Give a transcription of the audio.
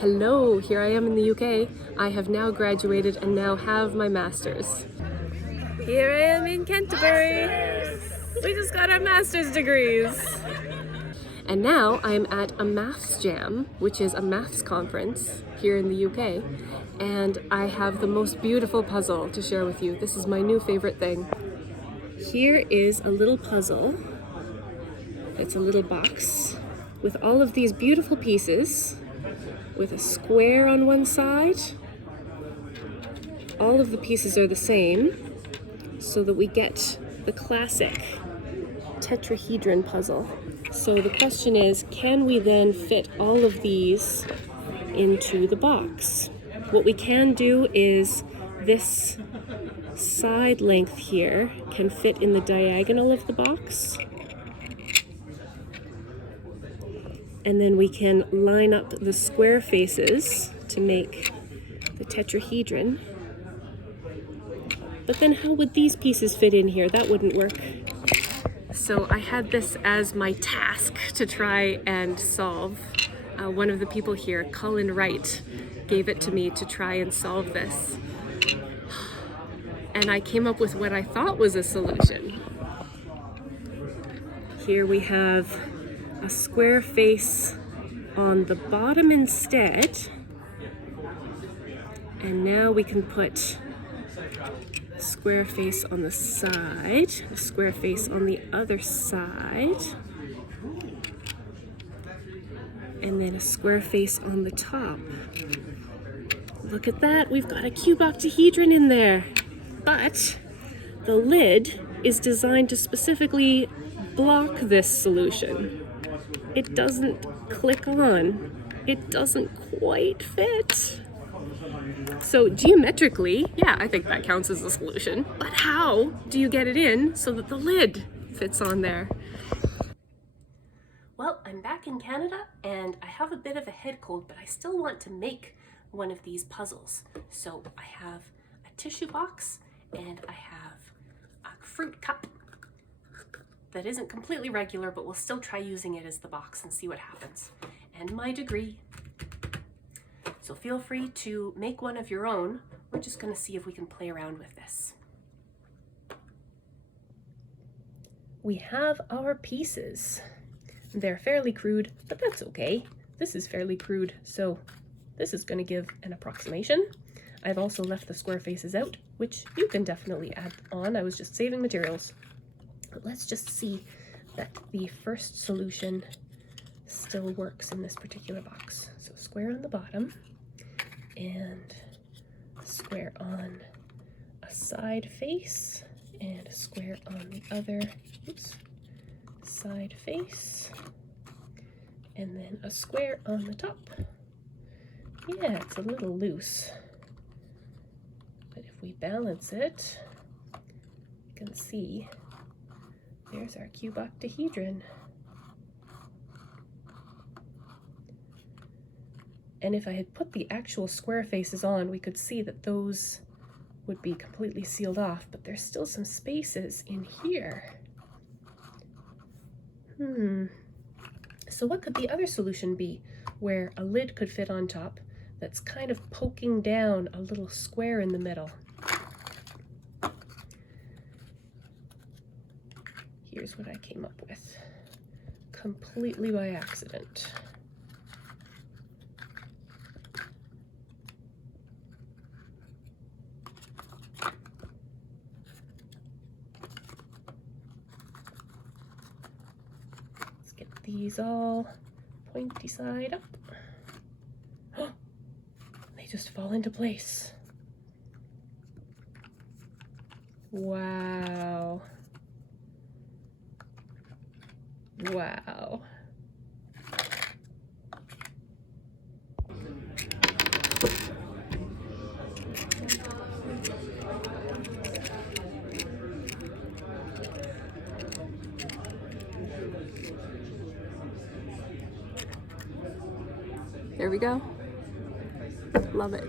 Hello, here I am in the UK. I have now graduated and now have my master's. Here I am in Canterbury. We just got our master's degrees. And now I'm at a maths jam, which is a maths conference here in the UK. And I have the most beautiful puzzle to share with you. This is my new favorite thing. Here is a little puzzle. It's a little box with all of these beautiful pieces, with a square on one side. All of the pieces are the same, so that we get the classic tetrahedron puzzle. So the question is, can we then fit all of these into the box? What we can do is this side length here can fit in the diagonal of the box. And then we can line up the square faces to make the tetrahedron. But then how would these pieces fit in here? That wouldn't work. So I had this as my task to try and solve. One of the people here, Cullen Wright, gave it to me to try and solve this. And I came up with what I thought was a solution. Here we have a square face on the bottom instead. And now we can put a square face on the side, a square face on the other side, and then a square face on the top. Look at that, we've got a cube octahedron in there. But the lid is designed to specifically block this solution. It doesn't click on. It doesn't quite fit. So geometrically, yeah, I think that counts as a solution. But how do you get it in so that the lid fits on there? Well, I'm back in Canada and I have a bit of a head cold, but I still want to make one of these puzzles. So I have a tissue box and I have a fruit cup that isn't completely regular, but we'll still try using it as the box and see what happens. And my degree. So feel free to make one of your own. We're just gonna see if we can play around with this. We have our pieces. They're fairly crude, but that's okay. This is fairly crude, so this is gonna give an approximation. I've also left the square faces out, which you can definitely add on. I was just saving materials. But let's just see that the first solution still works in this particular box. So square on the bottom and a square on a side face and a square on the other side face, and then a square on the top. Yeah, it's a little loose, but if we balance it, you can see there's our cube octahedron. And if I had put the actual square faces on, we could see that those would be completely sealed off, but there's still some spaces in here. So what could the other solution be, where a lid could fit on top that's kind of poking down a little square in the middle? Here's what I came up with, completely by accident. Let's get these all pointy side up. They just fall into place. Wow. Wow. There we go. Love it.